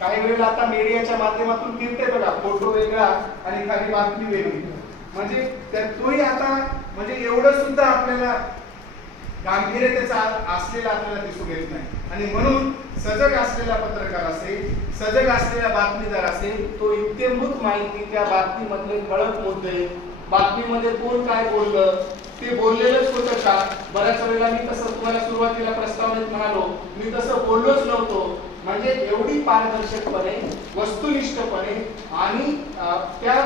काही वेळेला आता मीडियाच्या माध्यमातून फिरते बघा फोटो वेगळा आणि खाली बातमी वेगळी. म्हणजे त्या तोही आता म्हणजे एवढं सुद्धा आपल्याला गांभीर्य त्याचा असलेला आपल्याला दिसून येत नाही. आणि म्हणून सजग असलेला पत्रकार असेल सजग असलेला बातमीदार असेल तो इत्यंभूत माहिती त्या बातमीमधले कळत मुद्दे बातमीमध्ये कोण काय बोललं ते बोललेलंच होतं का? बऱ्याच वेळेला मी तसं तुम्हाला सुरुवातीला प्रस्तावनेत म्हणालो मी तसं बोललोच नव्हतो. म्हणजे एवढी पारदर्शकपणे वस्तुनिष्ठपणे आणि त्या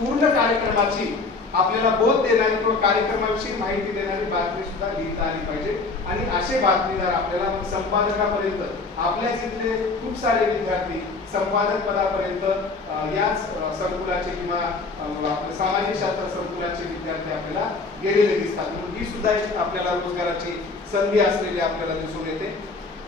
पूर्ण कार्यक्रमाची आपल्याला बोध देणारी किंवा कार्यक्रमाविषयी माहिती देणारी बातमी सुद्धा लिहिता आली पाहिजे. आणि असे बातमीदार आपल्याला संपादकापर्यंत आपल्या जिथले खूप सारे विद्यार्थी संपादक पदापर्यंत याच संकुलाचे किंवा आपलं सामाजिक शास्त्र संकुलाचे विद्यार्थी आपल्याला गेलेले दिसतात. म्हणून ही सुद्धा आपल्याला रोजगाराची संधी असलेली आपल्याला दिसून येते.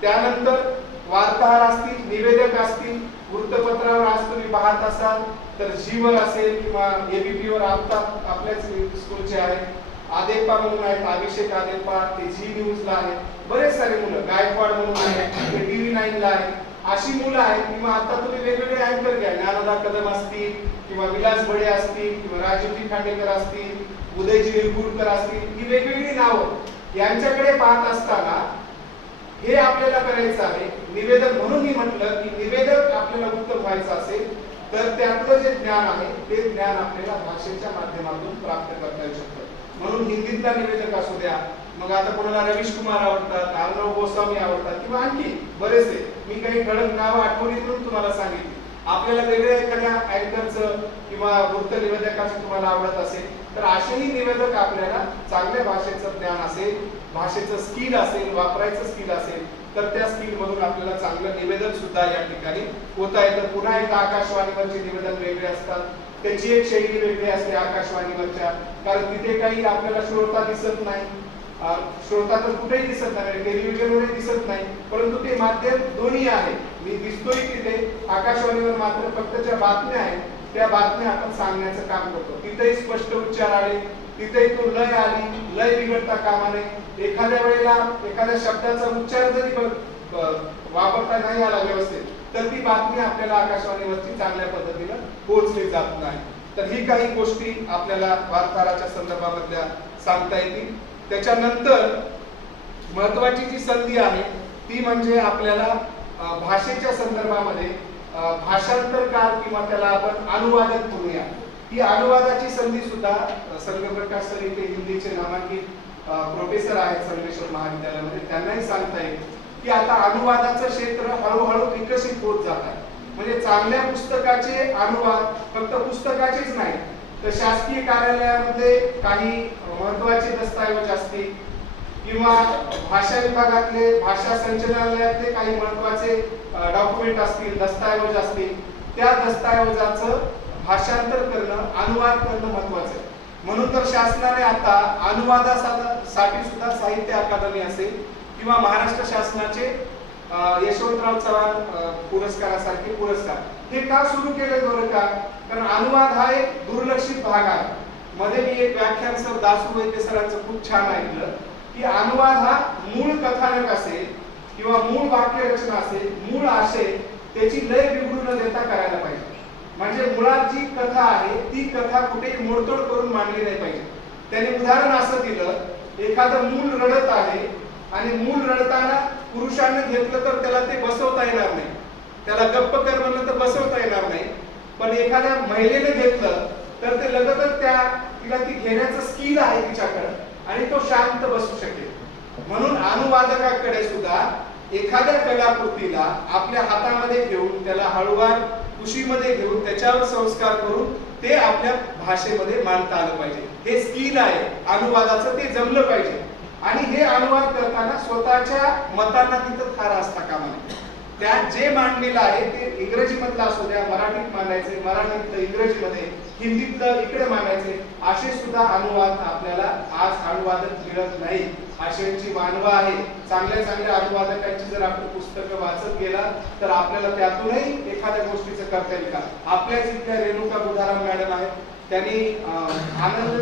त्यानंतर वार्ताहर असतील निवेदक असतील वृत्तपत्रावर आज तुम्ही पाहत असाल तर जीवर असेल किंवा एबीपी वर आता आपल्याच स्कूलचे आहेत आदेपा म्हणून आहेत अभिषेक आदेपा ते झी न्यूजला आहेत. बरेच सारे मुलं गायकवाड म्हणून आहेत ते टीव्ही नाईनला आहेत. अशी मुलं आहेत किंवा आता तुम्ही वेगवेगळे अँकर घ्या. ज्ञानदा कदम असतील किंवा विलास बडे असतील किंवा राजूजी खांडेकर असतील उदयजी निरगुडकर असतील ही वेगवेगळी नावं. यांच्याकडे पाहत असताना हे आपल्याला करायचं आहे. निवेदक म्हणून मी म्हटलं की निवेदक आपल्याला उत्तम व्हायचं असेल तर त्यातलं जे ज्ञान आहे ते ज्ञान आपल्याला भाषेच्या माध्यमातून प्राप्त करता येऊ शकतं. म्हणून हिंदीतला निवेदक असू द्या मग आता कोणाला रवीश कुमार आवडतात अर्णव गोस्वामी आवडतात किंवा आणखी बरेचसे. मी काही ठळक नावं आठवणीतून तुम्हाला सांगितली आपल्याला वेगळ्या एखाद्या अँकरचं किंवा वृत्त निवेदकाचं तुम्हाला आवडत असेल तर असेही निवेदक आपल्याला चांगल्या भाषेचं ज्ञान असेल भाषेचं स्किल असेल वापरायचं स्किल असेल तर त्या स्किल मधून आपल्याला चांगलं निवेदन सुद्धा या ठिकाणी होता येतं पुन्हा एकदा आकाशवाणीवरचे निवेदन वेगळे असतात. त्याची एक शैली वेगळी असते आकाशवाणीवरच्या. कारण तिथे काही आपल्याला श्रोता दिसत नाही. श्रोता तर कुठेही दिसत नाही म्हणजे टेलिव्हिजनवरही दिसत नाही. परंतु ते माध्यम दोन्ही आहे. मी दिसतोय तिथे. आकाशवाणीवर मात्र फक्त ज्या बातम्या आहेत त्या बातम्या आपण सांगण्याचं काम करतो. तिथेही स्पष्ट उच्चार आले तिथेही तो लय आली लय बिघडता कामा नये एखाद्या वेळेला एखाद्या शब्दाचा उच्चार जरी वापरता नाही आला व्यवस्थित तर ती बातमी आपल्याला आकाशवाणीवरती चांगल्या पद्धतीनं पोहोचली जात नाही. तर ही काही गोष्टी आपल्याला वार्ताहराच्या संदर्भामधल्या सांगता येतील. त्याच्यानंतर महत्वाची जी संधी आहे ती म्हणजे आपल्याला भाषेच्या संदर्भामध्ये भाषांतरकार किंवा त्याला आपण अनुवादक म्हणूया ही अनुवादाची संधी सुद्धा अ, संघप्रकाश सर इथे हिंदीचे नामांकित प्रोफेसर आहेत संगमेश्वर महाविद्यालयामध्ये. त्यांनाही सांगता येईल की आता अनुवादाचं क्षेत्र हळूहळू विकसित होत जात आहे. म्हणजे चांगल्या पुस्तकाचे अनुवाद फक्त पुस्तकाचेच नाही तर शासकीय कार्यालयामध्ये काही महत्त्वाचे दस्तऐवज असतील किंवा भाषा विभागातले भाषा संचालनालयातले काही महत्त्वाचे डॉक्युमेंट असतील दस्तऐवज असतील त्या दस्तऐवजाचं भाषांतर करणं अनुवाद करणं महत्वाचं आहे. म्हणून तर शासनाने आता अनुवादासाठी सुद्धा साहित्य अकादमी असेल किंवा महाराष्ट्र शासनाचे यशवंतराव चव्हाण पुरस्कारासारखे पुरस्कार. हे का सुरू केले बरं का? कारण अनुवाद हा एक दुर्लक्षित भाग आहे. मध्ये मी एक व्याख्यान सर दासू वैद्य सरांचं खूप छान ऐकलं. की अनुवाद हा मूळ कथानक असेल किंवा मूळ वाक्य रचना असेल मूळ आशय त्याची लय बिघडू न देता करायला पाहिजे. म्हणजे मुळात जी कथा आहे ती कथा कुठेही मोडतोड करून मांडली नाही पाहिजे. त्याने उदाहरण असं दिलं एखादं मूल रडत आहे आणि मूल रडताना पुरुषाने घेतलं तर त्याला ते बसवता येणार नाही. त्याला गप्प कर म्हणलं तर बसवता येणार नाही. पण एखाद्या महिलेने घेतलं तर ते लगतच त्या तिला ती घेण्याचं स्किल आहे तिच्याकडं. आणि तो शांत बसू शकेल. म्हणून अनुवादकाकडे सुद्धा एखाद्या कलाकृतीला आपल्या हातामध्ये घेऊन त्याला हळूवार कुशीमध्ये घेऊन त्याच्यावर संस्कार करून ते आपल्या भाषेमध्ये मांडता आलं पाहिजे. हे स्किल आहे. अनुवादाचं ते जमलं पाहिजे. आणि हे अनुवाद करताना स्वतःच्या मतांना तिथं थारा असता कामा नये. त्यात जे मांडलेलं आहे ते इंग्रजीमधलं असू द्या मराठीत मांडायचे मराठीतलं इंग्रजीमध्ये हिंदीतलं इकडे मांडायचे असे सुद्धा अनुवाद आपल्याला आज अनुवादक मिळत नाही. अशांची मानव आहे चांगल्या चांगल्या अनुवादकांची जर आपण पुस्तकं वाचत गेला तर आपल्याला त्यातूनही एखाद्या गोष्टीचं करता येईल का? आपल्याच इथल्या रेणुका बुधाराम मॅडम आहेत. त्यांनी आनंद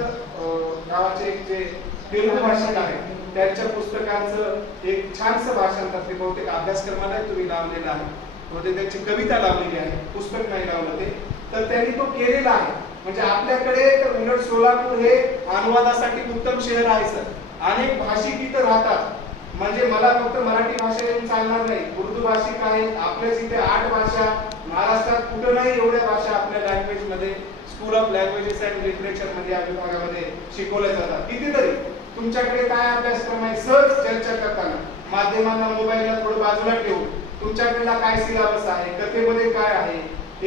नावाचे एक जे तेलुगू भाषिक आहे त्यांच्या पुस्तकांचं एक छानसं भाषांतर ते बहुतेक अभ्यासक्रमाला तुम्ही लावलेलं आहे. बहुतेक त्यांची कविता लावलेली आहे. पुस्तक नाही लावलं ते. तर त्यांनी तो केलेला आहे. म्हणजे आपल्याकडे तर उलट सोलापूर हे अनुवादासाठी उत्तम शहर आहे सर. अनेक भाषिक इथं राहतात. म्हणजे मला फक्त मराठी भाषा चालणार नाही. उर्दू भाषिक आहे आपल्याच इथे आठ भाषा. महाराष्ट्रात कुठं नाही एवढ्या भाषा आपल्या लँग्वेजमध्ये स्कूल ऑफ लँग्वेजेस अँड लिटरेचरमध्ये या विभागामध्ये शिकवल्या जातात. कितीतरी. तुमच्याकडे काय अभ्यासक्रम आहे? सहज चर्चा करताना माध्यमांना मोबाईलला थोडं बाजूला ठेवून तुमच्याकडला काय सिलेबस आहे? कथेमध्ये काय आहे?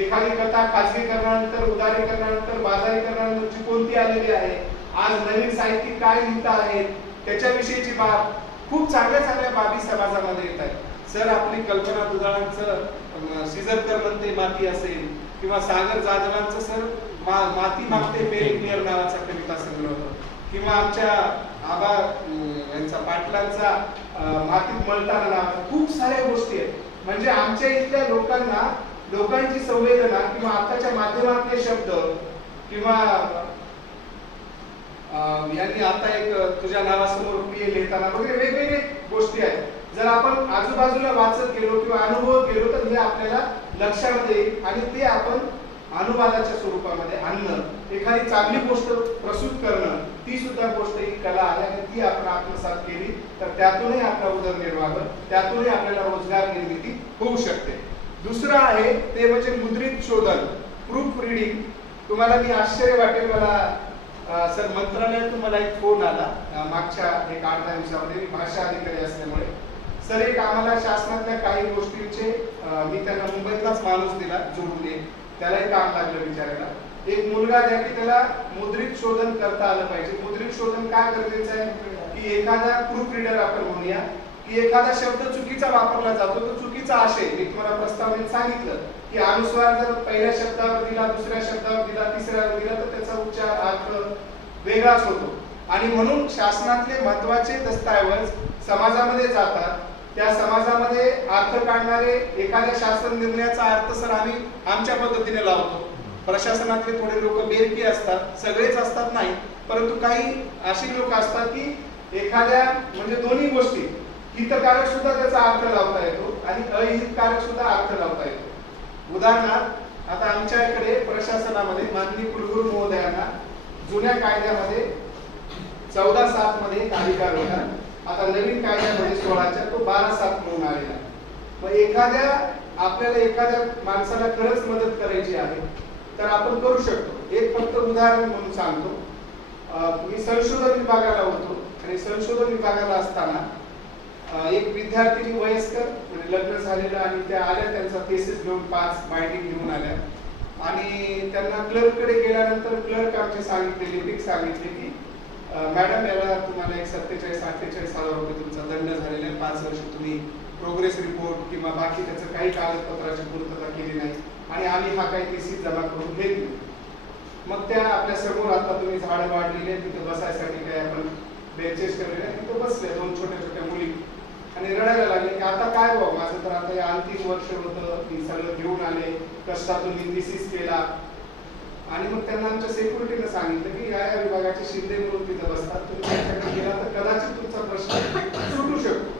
एखादी कथा खाजगीकरणानंतर उदारीकरणानंतर बाजारीकरणानंतर ची कोणती आलेली आहे? आज नवीन साहित्यिक काय लिहित आहेत? त्याच्याविषयीची बाब खूप चांगल्या चांगल्या बाबी समाजामध्ये येत आहेत. सर आपली कल्पना दुधाळांचं सिजरकर म्हणते माती असेल किंवा सागर जाधवांचं सर मा, माती मागते मेरी नावाचा कविता संग्रह किंवा आमच्या आबा यांचा पाटलांचा मातीत मळताना खूप साऱ्या गोष्टी आहेत. म्हणजे आमच्या इथल्या लोकांना लोकांची संवेदना किंवा आताच्या माध्यमातले शब्द किंवा अं, यांनी आता एक तुझ्या नावासमोर प्रिय लिहिताना वगैरे वेगवेगळे गोष्टी आहेत. जर आपण आजूबाजूला वाचत गेलो किंवा अनुभवत गेलो तर हे आपल्याला लक्षामध्ये येईल आणि ते आपण अनुवादाच्या स्वरूपामध्ये आणणं एखादी चांगली गोष्ट प्रस्तुत करणं ती सुद्धा गोष्ट ही कला आहे आणि ती आपण आत्मसात केली तर त्यातूनही आपला उदरनिर्वाह त्यातूनही आपल्याला रोजगार निर्मिती होऊ शकते. दुसरं आहे ते म्हणजे मुद्रित शोधन प्रूफ रिडिंग तुम्हाला मी आश्चर्य वाटेल मला सर मंत्रालयातून मला एक फोन आला. मागच्या एक आठ दहा दिवसामध्ये मी भाषा अधिकारी असल्यामुळे. सर एक आम्हाला शासनातल्या काही गोष्टींचे मी त्यांना मुंबईतलाच माणूस दिला जोडून एक. त्यालाही काम लागलं विचारायला. एक मुलगा ज्या की त्याला मुद्रित शोधन करता आलं पाहिजे. मुद्रित शोधन काय गरजेचं आहे? की एखादा प्रूफ रिडर आपण म्हणूया. की एखादा शब्द चुकीचा वापरला जातो. तो चुकीचा आशय. मी तुम्हाला प्रस्तावनेत सांगितलं की अनुस्वार जर पहिल्या शब्दावर दिला दुसऱ्या शब्दावर दिला तिसऱ्यावर दिला तर त्याचा उच्चार अर्थ वेगळाच होतो. आणि म्हणून शासनातले महत्त्वाचे दस्तऐवज समाजामध्ये जातात. त्या समाजामध्ये अर्थ काढणारे एखाद्या शासन निर्णयाचा अर्थ सर आम्ही आमच्या पद्धतीने लावतो. प्रशासनातले थोडे लोक बेरकी असतात सगळेच असतात नाही परंतु काही अशी लोक असतात की एखाद्या म्हणजे दोन्ही गोष्टी हितकारक सुद्धा त्याचा अर्थ लावता येतो आणि अहितकारक सुद्धा अर्थ लावता येतो. उदाहरणार्थ आता आमच्या इकडे प्रशासनामध्ये माननीय कुलगुरू महोदयांना जुन्या कायद्यामध्ये चौदा सात मध्ये एक अधिकार होता. आता नवीन कायद्यामध्ये सोळाच्या तो बारा सात म्हणून आलेला. मग एखाद्या आपल्याला एखाद्या माणसाला खरंच मदत करायची आहे तर आपण करू शकतो. एक फक्त उदाहरण म्हणून सांगतो. मी संशोधन विभागाला होतो आणि संशोधन विभागाला असताना एक विद्यार्थिनी वयस्कर म्हणजे लग्न झालेलं आणि त्या आल्या त्यांचा केसेस घेऊन पाच बाइंडिंग घेऊन आल्या. आणि त्यांना क्लर्ककडे गेल्यानंतर क्लर्क आमचे सांगितले लिपिक सांगितले की मॅडम याला तुम्हाला एक सत्तेचाळीस अठ्ठेचाळीस हजार रुपये तुमचा दंड झालेला आहे. पाच वर्ष तुम्ही प्रोग्रेस रिपोर्ट किंवा बाकी त्याचं काही कागदपत्राची पूर्तता केली नाही. आणि आम्ही हा काही सी जमा करून घेत नाही. मग त्या आपल्यासमोर आता तुम्ही झाडं वाढलेले आहेत तिथे बसायसाठी काय आपण बेंचेस ठेवलेले आहेत. तिथे बसले दोन छोट्या छोट्या मुली. आणि रडायला लागले की आता काय बघ माझं तर आता हे अंतिम वर्ष होतं. मी सगळं घेऊन आले. कष्टातून मी thesis केला. आणि मग त्यांना आमच्या सेक्युरिटीनं सांगितलं की या या विभागाचे शिंदे म्हणून तिथं बसतात. तुम्ही त्यांच्याकडे गेला तर कदाचित तुमचा प्रश्न सुटू शकतो.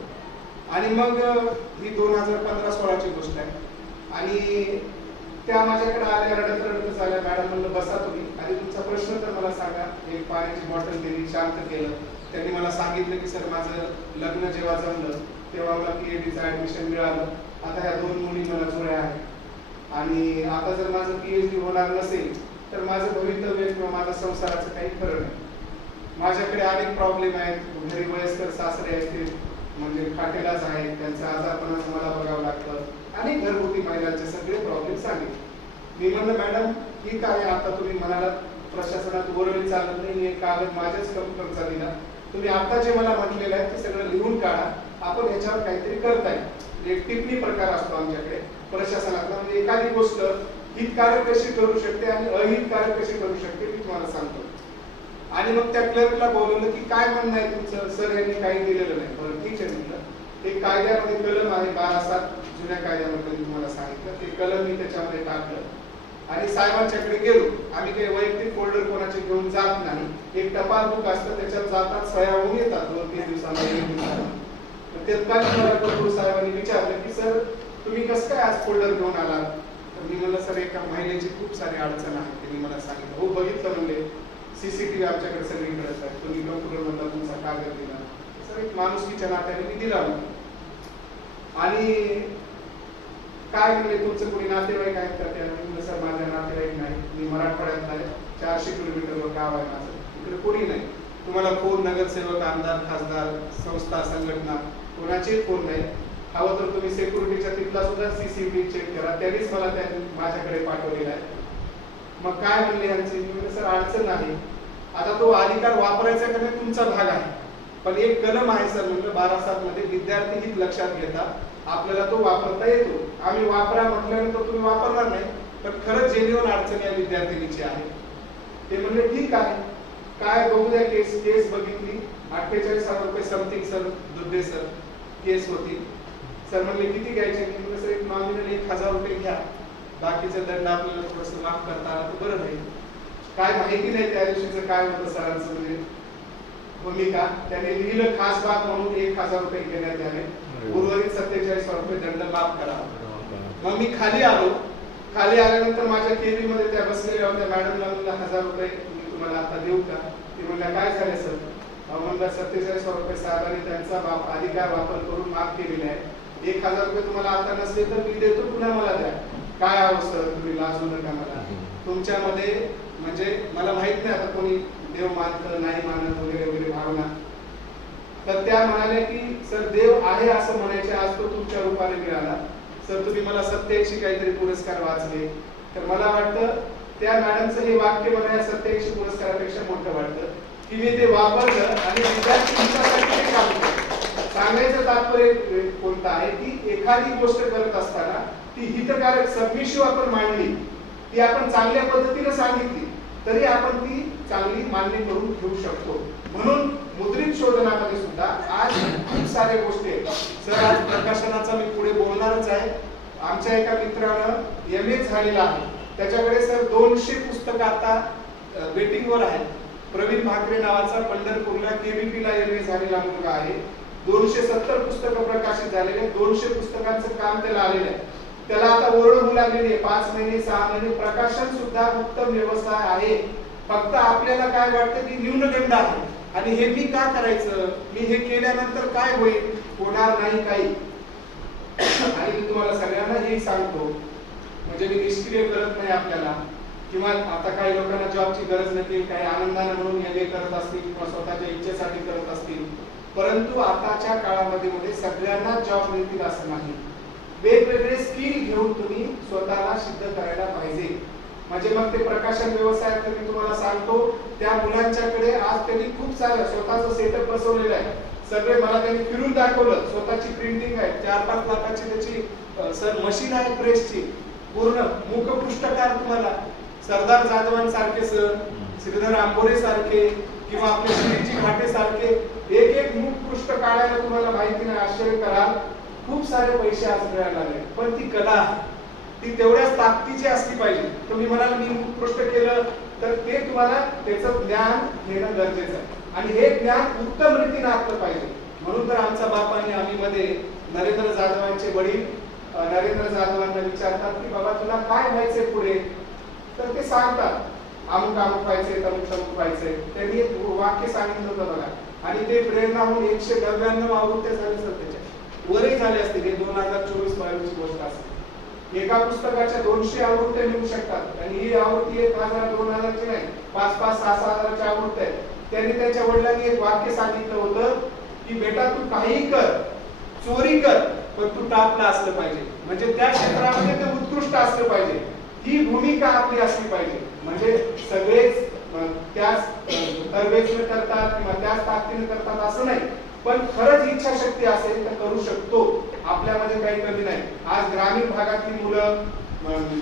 आणि मग ही दोन हजार पंधरा सोळाची गोष्ट आहे. आणि त्या माझ्याकडे आल्या रडत रडतच आल्या मॅडम म्हणलं बसा तुम्ही. आणि तुमचा प्रश्न तर मला सांगा. एक पाण्याची बॉटल दिली शांत केलं. त्यांनी मला सांगितलं की सर माझं लग्न जेव्हा जमलं तेव्हा मला पीएचडीचं ऍडमिशन मिळालं. आता ह्या दोन मुली मला जुळ्या आहेत. आणि आता जर माझं पीएचडी होणार नसेल तर माझं भवितव्य किंवा माझ्या संसाराचं काही खरं नाही. माझ्याकडे अनेक प्रॉब्लेम आहेत. घरी वयस्कर सासरे आहेत ते म्हणजे खाटेलाच आहेत. त्यांचं आजारपणाचं मला बघावं लागतं. आणि घरगुती महिलांचे सगळे प्रॉब्लेम सांगितले. मी म्हणलं मॅडम ठीक आहे आता तुम्ही म्हणाला प्रशासनात वरळी चालत नाही हे कागद माझ्याच कंपनीचा दिला. तुम्ही आता जे मला म्हटलेलं आहे ते सगळं लिहून काढा. आपण याच्यावर काहीतरी करता येईल एक टिप्पणी प्रकार असतो आमच्याकडे. प्रशासनातला म्हणजे एखादी गोष्ट हितकारक कशी करू शकते आणि अहितकारक कशी करू शकते मी तुम्हाला सांगतो. आणि मग त्या क्लर्कला बोलवलं की काय म्हणणं आहे तुमचं? सर यांनी काही दिलेलं नाही. बरं ठीक आहे म्हटलं एक कायद्यामध्ये कलम आहे बारा सात जुन्या कायद्यामध्ये तुम्हाला सांगितलं. ते कलम मी त्याच्यामध्ये टाकलं. आणि साहेबांच्याकडे गेलो. आम्ही काही वैयक्तिक फोल्डर कोणाचे घेऊन जात नाही. एक टपाल बुक असतं त्याच्यात जातात सह्या होऊन येतात. दोन तीन दिवसांमध्ये एक तत्कालीन साहेबांनी विचारलं की सर तुम्ही कसं काय आज फोल्डर घेऊन आलात? मी म्हणलं सर एका महिलेची खूप सारी अडचण आहे त्यांनी मला सांगितलं. हो बघितलं म्हणले सीसीटीव्ही आमच्याकडे सगळीकडे आहे. तुम्ही डॉक्टर म्हणला तुमचा कागद दिला. सर एक माणुसकीच्या नात्याने मी दिला. आणि काय म्हणले तुमचं कोणी नातेवाईक आहेत का त्या? म्हणलं सर माझ्या नातेवाईक नाही. मी मराठवाड्यात आहे. चारशे किलोमीटरवर गाव आहे माझं. इकडे कोणी नाही. तुम्हाला फोन नगरसेवक आमदार खासदार संस्था संघटना कोणाचे फोन नाही. हवं तर तुम्ही सेक्युरिटीच्या तिथला सुद्धा सीसीटीव्ही चेक करा. त्यांनीच मला त्यांनी माझ्याकडे पाठवलेला आहे. मग काय म्हणले यांचे? मी सर अडचण नाही. आता तो अधिकार वापरायचा का नाही? तुमचा भाग आहे. पण एक कलम आहे सर म्हटलं बारा सात मध्ये विद्यार्थी हित लक्षात घेतात आपल्याला तो वापरता येतो. आम्ही वापरा म्हटल्यानंतर तुम्ही वापरणार नाही. पण खरंच जेन्युअन अडचण या विद्यार्थिनीची आहे. ते म्हणले ठीक आहे. काय बघू द्या केस केस बघितली. अठ्ठेचाळीस हजार रुपये something sir Durde sir case होती. सर म्हणले किती घ्यायचे? म्हणलं सर एक नॉमिनल एक हजार रुपये घ्या. बाकीचं दंड आपल्याला थोडस माफ करता आला तर बरं नाही काय माहिती नाही त्या दिवशीचं काय होतं सरांचं म्हणजे भूमिका त्याने लिहिलं खास बात म्हणून एक हजार रुपये घेण्यात आले. उर्वरित सत्तेचाळीस रुपये दंड माफ करा. मग मी खाली आलो. खाली आल्यानंतर माझ्या केबी मध्ये त्या बसलेल्या होत्या. मॅडमला म्हणलं हजार रुपये मी तुम्हाला आता देऊ का? ती म्हणल्या काय झाले सर? म्हणलं सत्तेचाळीस रुपये साहेबांनी त्यांचा वाप- अधिकार वापर करून माफ केलेला आहे. एक हजार रुपये तुम्हाला आता नसले तर मी देतो पुन्हा मला द्या. काय हवं सर तुम्ही लाजू नका मला. तुमच्यामध्ये म्हणजे मला माहीत नाही आता कोणी देव मानत नाही मानत वगैरे वगैरे भावना. तर त्या म्हणाल्या की सर देव आहे असं म्हणायचे आज तो तुमच्या रूपाने मिळाला. सर तुम्ही मला सत्याऐंशी काहीतरी पुरस्कार वाचले. तर मला वाटतं त्या मॅडमचं हे वाक्य मला या सत्याऐंशी पुरस्कारापेक्षा मोठं वाटतं. की मी ते वापरलं आणि विद्यार्थी काम केलं. सांगायचं तात्पर्य कोणतं आहे की एखादी गोष्ट करत असताना ती हितकारक सबमिशिव आपण मांडली ती आपण चांगल्या पद्धतीने सांगितली तरी आपण ती चांगली मान्य करून घेऊ शकतो. म्हणून मुद्रित शोधनामध्ये सुद्धा आज खूप साऱ्या गोष्टी आहेत. सर आज प्रकाशनाचा मी पुढे बोलणारच आहे. आमच्या एका मित्रानं एम ए झालेला आहे. त्याच्याकडे सर दोनशे पुस्तकं आता वेटिंगवर आहेत. प्रवीण भाकरे नावाचा पंढरपूरला केबीपीला एम ए झालेला मुलगा आहे. दोनशे सत्तर पुस्तकं प्रकाशित झालेले दोनशे पुस्तकांचं काम त्याला आलेलं आहे. त्याला आता ओरड होऊ लागलेली आहे. पाच महिने सहा महिने प्रकाशन सुद्धा उत्तम व्यवसाय आहे. फक्त आपल्याला काय वाटतं की न्यूनगंड आहे. आणि हे मी का करायचं? मी हे केल्यानंतर काय होईल? होणार नाही काही. आणि मी तुम्हाला सगळ्यांना हे सांगतो. म्हणजे मी निष्क्रिय करत नाही आपल्याला. किंवा आता काही लोकांना जॉबची गरज नसेल काही आनंदाने म्हणून हे करत असतील किंवा स्वतःच्या इच्छेसाठी करत असतील परंतु आताच्या काळामध्ये मध्ये सगळ्यांना जॉब मिळतील असं नाही. वेगवेगळे स्किल घेऊन तुम्ही स्वतःला सिद्ध करायला पाहिजे. म्हणजे मग ते प्रकाशन व्यवसायात तर मी तुम्हाला सांगतो त्या मुलांच्याकडे आज त्यांनी खूप सारं स्वतःचं सेटअप बसवलेलं आहे. सगळे मला त्यांनी फिरून दाखवलं स्वतःची प्रिंटिंग आहे चार पाच लाखाची त्याची सर मशीन आहे प्रेसची पूर्ण मूक पुस्तकार तुम्हाला. सरदार जाधवांसारखे सर. श्रीधर आंबोरे सारखे. किंवा आपले श्रीजी घाटे सारखे एक एक मुख पृष्ठ काढायला तुम्हाला माहिती नाही आश्चर्य कराल. खूप सारे पैसे आज मिळायला लागले. पण ती कला ती तेवढ्याच ताकदीची असली पाहिजे. तुम्ही म्हणाल मी उत्कृष्ट केलं तर ते तुम्हाला त्याचं ज्ञान घेणं गरजेचं आहे. आणि हे ज्ञान उत्तम रीतीने आखलं पाहिजे. म्हणून तर आमचा बाप आणि आम्ही मध्ये नरेंद्र जाधवांचे वडील नरेंद्र जाधवांना विचारतात की बाबा तुला काय व्हायचंय पुढे? तर ते सांगतात. अमुक अमुक व्हायचंय तमुक तमुक व्हायचंय. त्यांनी एक वाक्य सांगितलं होतं बघा. आणि ते प्रेरणा होऊन एकशे नव्याण्णव आवृत्त्या झाले सर त्याच्या. वरही झाले असतील हे दोन हजार चोवीस बावीसची गोष्ट असेल. एका पुस्तकाच्या दोनशे आवृत्त्या लिहू शकतात. आणि ही आवृत्ती एक हजार दोन हजारची नाही पाच पाच सहा सहा हजारच्या आवृत्त्या आहेत. त्यांनी त्यांच्या वडिलांनी एक वाक्य सांगितलं होतं की बेटा तू काही कर चोरी कर पण तू टापला असलं पाहिजे. म्हणजे त्या क्षेत्रामध्ये ते उत्कृष्ट असलं पाहिजे. ही भूमिका आपली असली पाहिजे. म्हणजे सगळेच त्याच अं, तरबेजने करतात किंवा त्याच ताकदीने करतात असं नाही. पण खरंच इच्छाशक्ती असेल तर करू शकतो. आपल्यामध्ये काही कमी नाही. आज ग्रामीण भागातली मुलं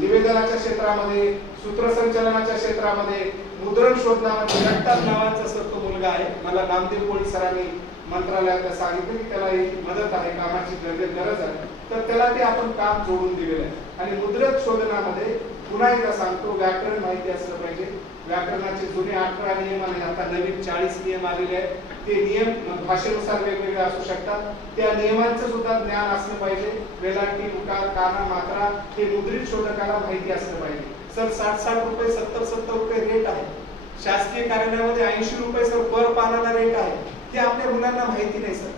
निवेदनाच्या क्षेत्रामध्ये सूत्रसंचलनाच्या क्षेत्रामध्ये मुद्रण शोधनामध्ये रक्तात नावांचा सर तो मुलगा आहे. मला नामदेव कोळी सरांनी मंत्रालयात सांगितलं की त्याला एक मदत आहे कामाची गरज आहे. तर त्याला ते आपण काम जोडून दिलेलं आहे. आणि मुद्रक शोधनामध्ये पुन्हा एकदा सांगतो व्याकरण माहिती असलं पाहिजे. व्याकरणाचे जुने अठरा नियम आणि आता नवीन चाळीस नियम आलेले आहेत. ते नियम भाषेनुसार वेगवेगळे असू शकतात. त्या नियमांचं सुद्धा ज्ञान असलं पाहिजे. वेलांटी उकार काना मात्रा हे मुद्रित शोधकाला माहिती असलं पाहिजे. सर साठ साठ रुपये सत्तर सत्तर रुपये रेट आहे. शासकीय कार्यालयामध्ये ऐंशी रुपये सर पर पानाला रेट आहे. ते आपल्या मुलांना माहिती नाही सर.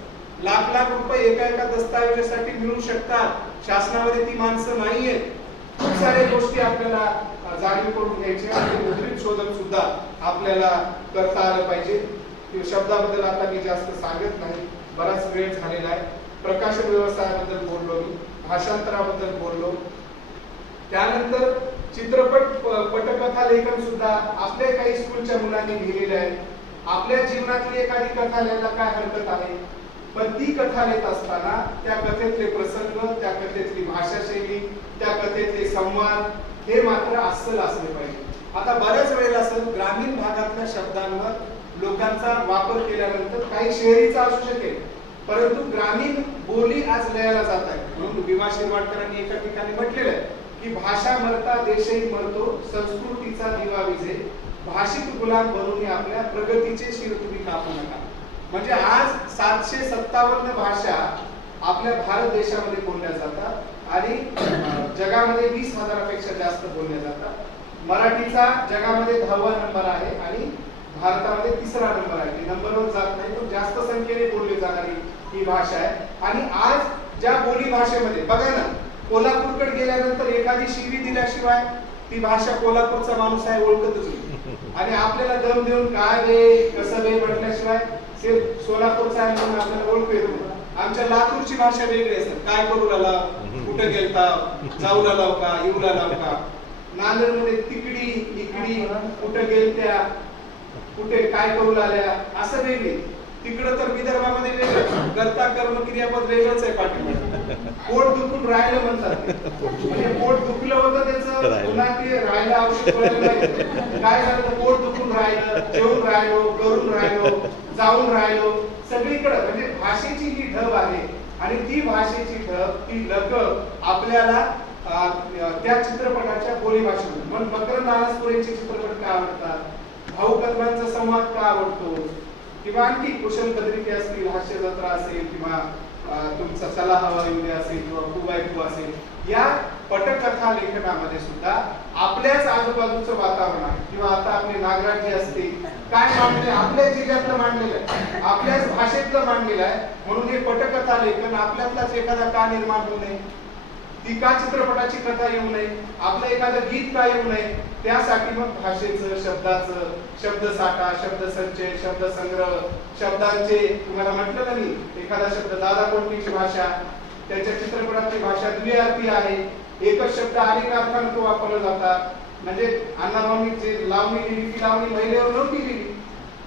लाख लाख रुपये एका एका दस्तावेजासाठी मिळू शकतात. शासनामध्ये ती माणसं नाहीयेत. खूप साऱ्या गोष्टी आपल्याला जाणीव करून घ्यायच्या आणि मुद्रित शोधन सुद्धा आपल्याला करता आलं पाहिजे. शब्दाबद्दल आता मी जास्त सांगत नाही. बराच वेळ झालेला आहे. प्रकाशन व्यवसायाबद्दल बोललो मी. भाषांतराबद्दल बोललो. त्यानंतर चित्रपट पटकथा लेखन सुद्धा आपल्या काही स्कूलच्या मुलांनी लिहिलेले आहे. आपल्या जीवनातली एखादी कथा लिहायला काय हरकत आहे? पण ती कथा लिहित असताना त्या कथेतले प्रसंग त्या कथेतली भाषा शैली त्या कथेतले संवाद हे मात्र अस्सल असले पाहिजे. आता बऱ्याच वेळेला असं ग्रामीण भागातल्या शब्दांवर लोकांचा वापर केल्यानंतर काही शहरीचा असू शकेल. परंतु ग्रामीण बोली आज लयाला जात आहे म्हणून भीमा शिरवाडकरांनी एका ठिकाणी म्हटलेलं आहे की भाषा मरता देशही मरतो संस्कृतीचा दिवा विजे भाषिक गुलाम बनून आपल्या प्रगतीचे शिर तुम्ही कापू नका. म्हणजे आज सातशे सत्तावन्न भाषा आपल्या भारत देशामध्ये बोलल्या जातात आणि जगामध्ये वीस हजारापेक्षा जास्त बोलल्या जातात. मराठीचा जगामध्ये दहावा नंबर आहे आणि भारतामध्ये तिसरा नंबर आहे. ती नंबरवर जात नाही पण जास्त संख्येने बोलली जाणारी ही भाषा आहे. आणि आज ज्या बोली भाषेमध्ये बघा ना कोल्हापूरकडे गेल्यानंतर एखादी शिवी दिल्याशिवाय ती भाषा कोल्हापूरचा माणूस आहे ओळखतच नाही. आणि आपल्याला दम देऊन काय रे कसं रे म्हटल्याशिवाय ते सोलापूरचा आहे म्हणून आपल्याला ओळखू येत. आमच्या लातूरची भाषा वेगळी असते. काय करू लागला कुठं गेलता? जाऊ लाव का? येऊ लाव का? नांदेडमध्ये तिकडी इकडी कुठं गेलत्या? कुठे काय करू लागल्या? असं वेगळे. तिकडं तर विदर्भामध्ये वेगळं. करता कर्म क्रियापद वेगळंच आहे पाठीमागे. पोट दुखून राहिलं म्हणतात. म्हणजे पोट दुखलं होतं त्याचं. पुन्हा ते गोळ्या नाही. काय झालं पोट दुखून राहिलं जेवून राहिलो करून राहिलो जाऊन राहिलो. सगळीकडे म्हणजे भाषेची ही ढब आहे. आणि ती भाषेची ढब ती लग आपल्याला त्या चित्रपटाच्या बोली भाषेमध्ये मग मकरंद अनासपुरेचे चित्रपट का आवडतात? भाऊ कदमांचा संवाद का आवडतो? किंवा आणखी कुशल पत्रिके असतील हास्य जत्रा असेल किंवा तुमचा सलाह हवा असेल किंवा कुबायकू असेल या पटकथा लेखनामध्ये सुद्धा आपल्याच आजूबाजूचं वातावरण आहे किंवा आता आपले नागराजी असतील काय मांडले आपल्या जिल्ह्यातलं मांडलेलं आहे. आपल्याच भाषेतलं मांडलेलं आहे. म्हणून हे पटकथा लेखन आपल्यातलाच एखादा का निर्माण होऊ नये? ती का चित्रपटाची कथा येऊ नये? आपलं एखादं गीत का येऊ नये? त्यासाठी मग भाषेचं शब्दाचं शब्दसाठा शब्दसंचय शब्दसंग्रह शब्दांचे तुम्हाला म्हटलं ना मी एखादा शब्द दादा कोणतीची भाषा त्याच्या चित्रपटातली भाषा द्विअर्थी आहे. एकच शब्द अनेक अर्थानं तो वापरला जातात म्हणजे अण्णाभाऊनी लावणी लिहिली ती लावणी महिलेवर नव्हती लिहिली.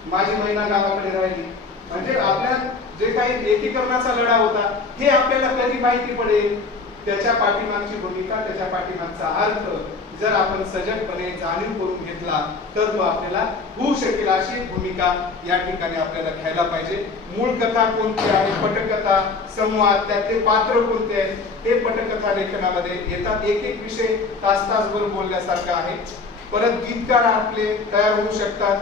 माझी महिना गावाकडे राहिली. म्हणजे आपल्या जे काही एकीकरणाचा लढा होता हे आपल्याला कधी माहिती पडेल? त्याच्या पाठीमागची भूमिका त्याच्या पाठीमागचा अर्थ जर आपण सजगपणे जाणीव करून घेतला तर तो आपल्याला होऊ शकेल अशी भूमिका या ठिकाणी आपल्याला घ्यायला पाहिजे. मूळ कथा कोणती आहे? पटकथा संवाद त्यातले पात्र कोणते आहेत? हे पटकथा लेखनामध्ये येतात. एक एक विषय तास तासभर बोलण्यासारखा आहे. परत गीतकार आपले तयार होऊ शकतात.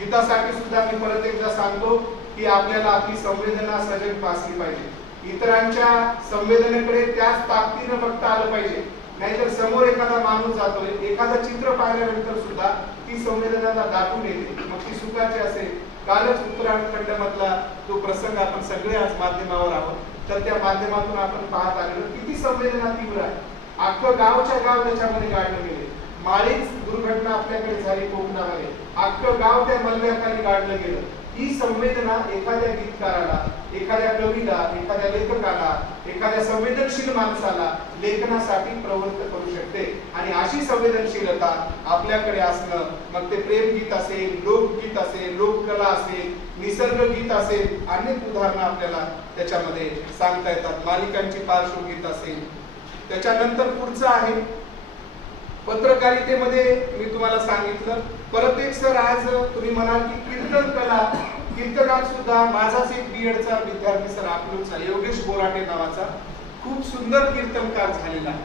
गीतासाठी सुद्धा मी परत एकदा सांगतो की आपल्याला आपली संवेदना सजग असली पाहिजे. इतरांच्या संवेदनेकडे त्याच ताकदीनं बघता आलं पाहिजे. नाहीतर समोर एखादा माणूस जातोय एखादं चित्र पाहिल्यानंतर सुद्धा ती संवेदनाला दाटून येते. मग ती सुखाची असेल. कालच उत्तराखंड मधला तो प्रसंग आपण सगळे आज माध्यमावर आहोत. तर त्या माध्यमातून आपण पाहत आलेलो किती संवेदना तीव्र आहे. अख्खं गावच्या गाव त्याच्यामध्ये गाडलं गेले माळीच दुर्घटना आपल्याकडे झाली कोकणामध्ये. अख्खं गाव त्या मल्ल्याखाली गाडलं गेलं. ही संवेदना एखाद्या गीतकाराला एखाद्या कवीला एखाद्या लेखकाला एखाद्या संवेदनशील माणसाला लेखनासाठी प्रवृत्त करू शकते. आणि अशी संवेदनशीलता आपल्याकडे असणं मग ते प्रेम गीत असेल लोकगीत असेल लोककला असेल निसर्ग गीत असेल अनेक उदाहरणं आपल्याला त्याच्यामध्ये सांगता येतात. मालिकांची पार्श्वगीत असेल. त्याच्यानंतर पुढचं आहे. पत्रकारितेमध्ये मी तुम्हाला सांगितलं. परत एक सर आज तुम्ही म्हणाल की कीर्तन कला कीर्तनात सुद्धा माझाच एक बीएडचा विद्यार्थी सर आपलोचा योगेश बोराटे नावाचा खूप सुंदर कीर्तनकार झालेला आहे.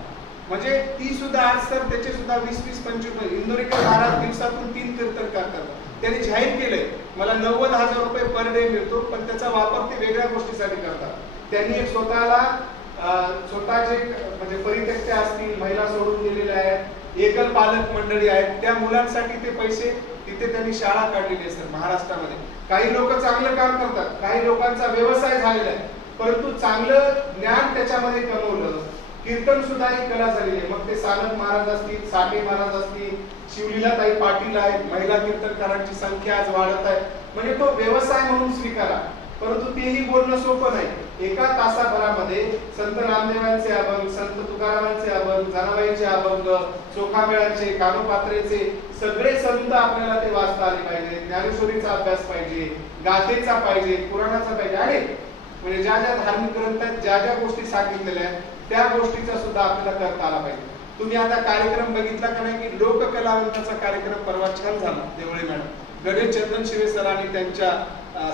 म्हणजे ती सुद्धा आज सर त्याचे सुद्धा वीस वीस पंचवीस इंदोरीकर महाराज दिवसातून तीन कीर्तनकार करतात. त्यांनी जाहीर केलंय मला नव्वद हजार रुपये पर डे मिळतो पण त्याचा वापर ते वेगळ्या गोष्टीसाठी करतात. त्यांनी एक स्वतःला स्वतः स्वतःचे म्हणजे परित्यक्ते असतील महिला सोडून गेलेल्या आहेत एकल पालक मंडळी आहेत त्या मुलांसाठी ते पैसे तिथे त्यांनी शाळा काढलेली आहे सर महाराष्ट्रामध्ये. काही लोक चांगलं काम करतात काही लोकांचा व्यवसाय झालेला आहे. परंतु चांगलं ज्ञान त्याच्यामध्ये कमवलं कीर्तन सुद्धा ही कला झालेली आहे. मग ते सानप महाराज असतील साठे महाराज असतील शिवलीला ताई पाटील आहेत महिला कीर्तनकारांची संख्या आज वाढत आहे. म्हणजे तो व्यवसाय म्हणून स्वीकारा. परंतु तेही बोलणं सोपं नाही. एका तासाभरामध्ये संत रामदेवांचे अभंग संत तुकारामांचे अभंग जनाबाईचे अभंग चोखामेळाचे कानोपात्रेचे सगळे संत आपल्याला ते वाचता आले पाहिजे. ज्ञानेश्वरीचा अभ्यास पाहिजे गाथेचा पाहिजे पुराणाचा पाहिजे. आणि म्हणजे ज्या ज्या धार्मिक ग्रंथात ज्या ज्या गोष्टी सांगितलेल्या आहेत त्या गोष्टीचा सुद्धा आपल्याला करता आला पाहिजे. तुम्ही आता कार्यक्रम बघितला का नाही की लोककलावंताचा कार्यक्रम परवा छान झाला देवळे मॅडम. गणेश चंदन शिवे सरांनी त्यांच्या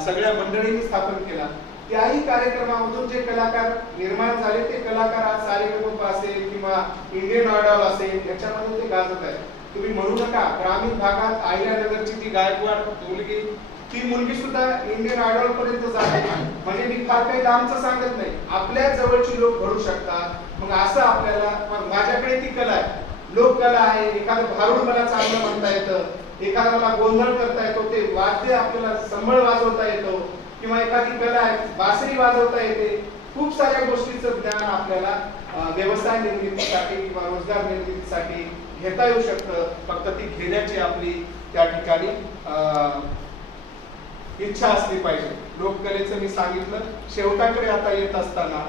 सगळ्या मंडळींनी स्थापन केला. त्याही कार्यक्रमामधून जे कलाकार निर्माण झाले ते कलाकार आज सारेगमप असेल किंवा इंडियन आयडॉल असेल याच्यामध्ये ते गाजत आहे तुम्ही म्हणू नका ग्रामीण भागात आहिरानगरची ती गायकवाड मुलगी ती मुलगी सुद्धा इंडियन आयडॉल पर्यंत जाते म्हणजे मी फार काही लांबचं सांगत नाही. आपल्या जवळची लोक घडू शकतात. मग असं आपल्याला माझ्याकडे ती कला आहे. लोककला आहे. एखादं भारूड मला चांगलं म्हणता येतं. एखादा मला गोंधळ करता येतो ते वाद्य आपल्याला संबळ वाजवता येतो किंवा एखादी कला आहे बासरी वाजवता येते खूप साऱ्या गोष्टीचं ज्ञान आपल्याला व्यवसाय निर्मितीसाठी किंवा रोजगार निर्मितीसाठी घेता येऊ शकतं. फक्त ती घेण्याची आपली त्या ठिकाणी अं, इच्छा असली पाहिजे. लोककलेचं मी सांगितलं शेवटाकडे आता येत असताना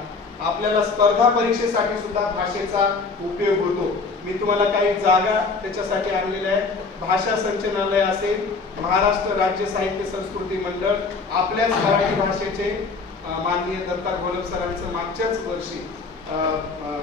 आपल्याला स्पर्धा परीक्षेसाठी सुद्धा भाषेचा उपयोग होतो. मी तुम्हाला काही जागा त्याच्यासाठी आणलेल्या आहेत. भाषा संचनालय असेल महाराष्ट्र राज्य साहित्य संस्कृती मंडळ आपल्याच मराठी भाषेचे माननीय दत्ता घोलप सरांचं मागच्याच वर्षी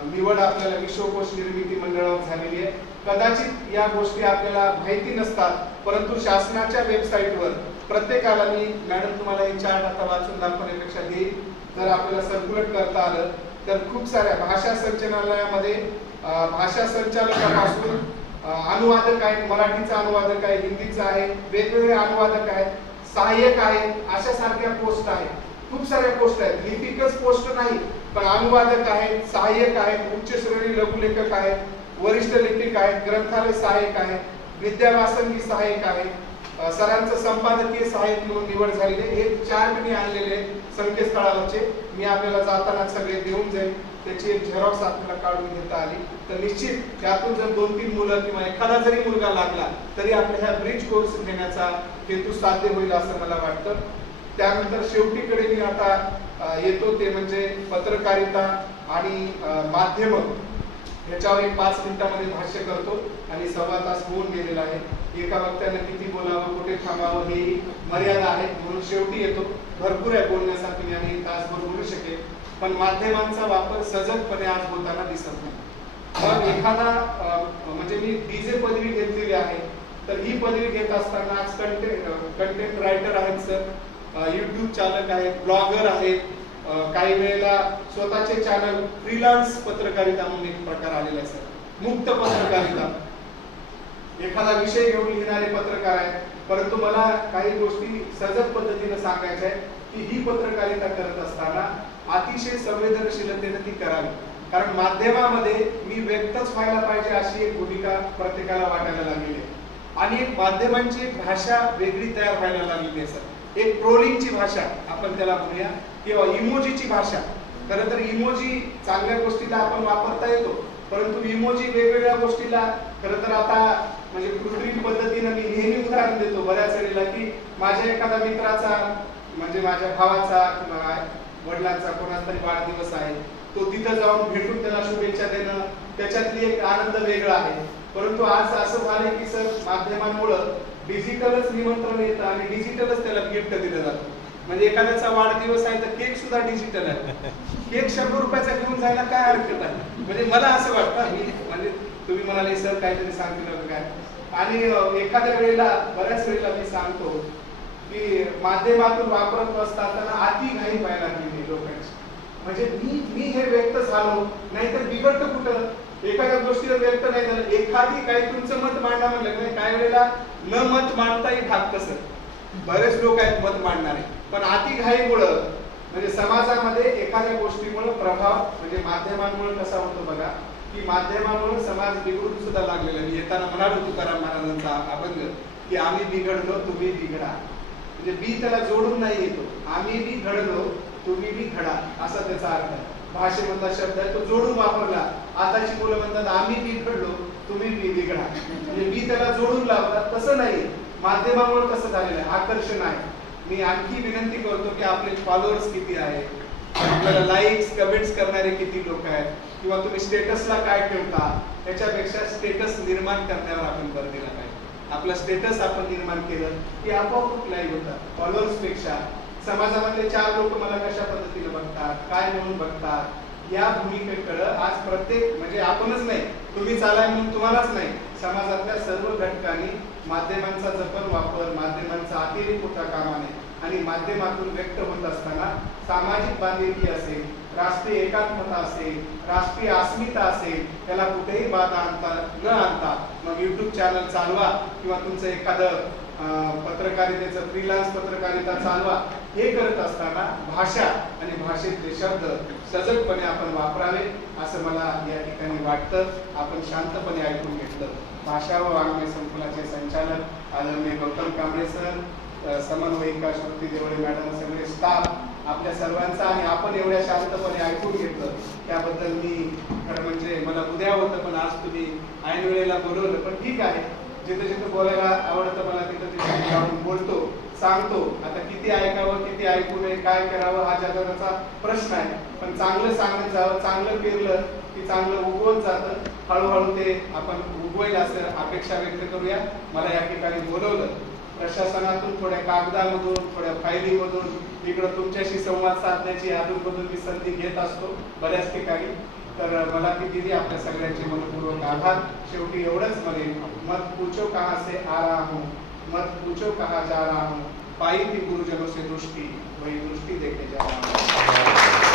निवड आपल्याला विश्वकोश निर्मिती मंडळावर झालेली आहे. कदाचित या गोष्टी आपल्याला माहिती नसतात परंतु शासनाच्या वेबसाईटवर प्रत्येकाला मी मॅडम तुम्हाला हे चार्ट आता वाचून दाखवण्यापेक्षा देईल जर आपल्याला सर्क्युलेट करता आलं तर खूप साऱ्या भाषा संचनालयामध्ये भाषा संचालकापासून अनुवादक आहेत मराठीचा अनुवादक आहे हिंदीचा आहे वेगवेगळे अनुवादक आहेत सहाय्यक आहेत अशा सारख्या पोस्ट आहेत. खूप साऱ्या पोस्ट आहेत. लिपिकच पोस्ट नाही पण अनुवादक आहेत सहाय्यक आहेत उच्च श्रेणी लघुलेखक आहेत वरिष्ठ लिपिक आहेत ग्रंथालय सहाय्यक आहेत विद्यावासंगी सहाय्यक आहेत सरांचं संपादकीय सहाय्यक म्हणून निवड झालेली आहे. हे चार मी आणलेले संकेतस्थळावरचे. मी आपल्याला जाताना सगळे देऊन जाईल त्याची एक झेरॉक्स आपल्याला काढून घेता आली. तर निश्चित त्यातून जर दोन तीन मुलं किंवा एखादा जरी मुलगा लागला तरी आपल्या ह्या ब्रिज कोर्स घेण्याचा हेतू साध्य होईल असं मला वाटतं. त्यानंतर शेवटीकडे मी आता येतो ते म्हणजे पत्रकारिता आणि माध्यम. ह्याच्यावर एक पाच मिनिटामध्ये भाष्य करतो आणि सव्वा तास होऊन गेलेला आहे. एका वक्त्यानं किती बोलावं कुठे थांबावं ही मर्यादा आहे. म्हणून शेवटी येतो. भरपूर आहे बोलण्यासाठी मी आणि तासभर बोलू शकेल. पण माध्यमांचा वापर सजगपणे आज होताना दिसत नाही. मग एखादा म्हणजे मी डीजे पदवी घेतलेली आहे तर ही पदवी घेत असताना आज कंटेंट कंटेंट रायटर आहेत सर. यूट्यूब चालक आहेत ब्लॉगर आहेत. काही वेळेला स्वतःचे चॅनल फ्रीलान्स पत्रकारिता म्हणून एक प्रकार आलेला आहे सर. मुक्त पत्रकारिता. एखादा विषय घेऊन लिहिणारे पत्रकार आहेत. परंतु मला काही गोष्टी सजग पद्धतीने सांगायच्या आहेत की ही पत्रकारिता करत असताना अतिशय संवेदनशीलतेने ती करावी. कारण माध्यमामध्ये मी व्यक्तच व्हायला पाहिजे अशी एक भूमिका प्रत्येकाला वाटायला लागलेली आहे. आणि एक माध्यमांची एक भाषा वेगळी तयार व्हायला लागलेली आहे सर. एक ट्रोलिंगची भाषा आपण त्याला म्हणूया किंवा इमोजीची भाषा. खरं तर इमोजी चांगल्या गोष्टीला आपण वापरता येतो परंतु इमोजी वेगवेगळ्या गोष्टीला खरं तर आता म्हणजे कृत्रिम पद्धतीनं मी नेहमी उदाहरण देतो बऱ्याच वेळेला की माझ्या एखाद्या मित्राचा म्हणजे माझ्या भावाचा किंवा वडिलांचा कोणाचा तरी वाढदिवस आहे तो तिथं जाऊन भेटून त्याला शुभेच्छा देणं त्याच्यातली एक आनंद वेगळा आहे. परंतु आज असं झालंय की सर माध्यमांमुळं डिजिटलच निमंत्रण येतं आणि डिजिटलच त्याला गिफ्ट दिलं जातं. म्हणजे एखाद्याचा वाढदिवस आहे तर केक सुद्धा डिजिटल आहे. केक शंभर रुपयाचा घेऊन जायला काय हरकत आहे? म्हणजे मला असं वाटतं म्हणजे तुम्ही म्हणाले सर काहीतरी सांगतील होतं काय. आणि एखाद्या वेळेला बऱ्याच वेळेला मी सांगतो की माध्यमातून वापरत असताना अति घाई व्हायला लागली लोकांची. म्हणजे मी मी हे व्यक्त झालो नाहीतर बिघडतं कुठं? एखाद्या गोष्टीला व्यक्त नाही झालं. एखादी काही तुमचं मत मांडा म्हणलं नाही काही वेळेला न मत मांडताही भाग कसं बरेच लोक आहेत मत मांडणारे. पण अति घाईमुळं म्हणजे समाजामध्ये एखाद्या गोष्टीमुळे प्रभाव म्हणजे माध्यमांमुळे कसा होतो बघा की माध्यमामुळे समाज बिघडून सुद्धा लागलेला मी येताना म्हणालो तुकाराम महाराजांचा अभंग की आम्ही बिघडलो तुम्ही बिघडा. म्हणजे बी त्याला जोडून नाही येतो. आम्ही बी घडलो तुम्ही बी घडा असा त्याचा अर्थ आहे. भाषेमधला शब्द आहे तो जोडून वापरला. आताची मुलं म्हणतात आम्ही बी घडलो तुम्ही बी बिघडा. म्हणजे बी त्याला जोडून लावला तसं नाही. माध्यमामुळे तसं झालेलं आहे. आकर्षण आहे. मी आणखी विनंती करतो की आपले फॉलोअर्स किती आहेत? आपल्याला लाईक्स कमेंट्स करणारे किती लोक आहेत? किंवा तुम्ही स्टेटसला काय ठेवता त्याच्यापेक्षा स्टेटस निर्माण करण्यावर आपण भर दिला पाहिजे. आपला स्टेटस आपण निर्माण केलं की आपोआप लाईव्ह होतात. फॉलोअर्सपेक्षा चार लोक मला कशा पद्धतीने बघतात काय म्हणून बघतात या भूमिकेकडं आज प्रत्येक म्हणजे आपणच नाही तुम्ही चालाय म्हणून तुम्हालाच नाही. समाजातल्या सर्व घटकांनी माध्यमांचा जपन वापर माध्यमांचा अतिरेक होता कामाने आणि माध्यमातून व्यक्त होत असताना सामाजिक बांधिलकी असेल राष्ट्रीय एकात्मता असेल राष्ट्रीय अस्मिता असेल त्याला कुठेही बाधा आणता न आणता मग युट्यूब चॅनल चालवा किंवा तुमचं एखादं पत्रकारितेचं फ्रीलान्स पत्रकारिता चालवा. हे करत असताना भाषा आणि भाषेतले शब्द सजगपणे आपण वापरावे असं मला या ठिकाणी वाटतं. आपण शांतपणे ऐकून घेतलं. भाषा व वाङ्मय संकुलाचे संचालक आदरणीय गौतम कांबळे सर समन्वयिका श्रुती देवळे मॅडम सगळे स्टाफ आपल्या सर्वांचा आणि आपण एवढ्या शांतपणे ऐकून घेतलं त्याबद्दल मी खरं म्हणजे मला उद्या होतं पण आज तुम्ही ऐन वेळेला बोलवलं. पण ठीक आहे. जिथं जिथं बोलायला आवडतं मला तिथं तिथं बोलतो सांगतो. आता किती ऐकावं किती ऐकू नये काय करावं हा जगाचा प्रश्न आहे. पण चांगलं सांगत जावं चांगलं पेरलं की चांगलं उगवत जातं. हळूहळू ते आपण उगवेल असं अपेक्षा व्यक्त करूया. मला या ठिकाणी बोलवलं. प्रशासनातून थोड्या कागदामधून थोड्या फायलीमधून इकडं तुमच्याशी संवाद साधण्याची अधूनमधून मी संधी घेत असतो बऱ्याच ठिकाणी. तर मला ती दिली आपल्या सगळ्यांचे मनपूर्वक आभार. शेवटी एवढंच म्हणे मत पूछो कहाँ से आ रहा हूँ? मत पूछो कहा जा रहा हूँ? पाई थी गुरुजनों से दृष्टि वही दृष्टि देखे जा रहा हूँ।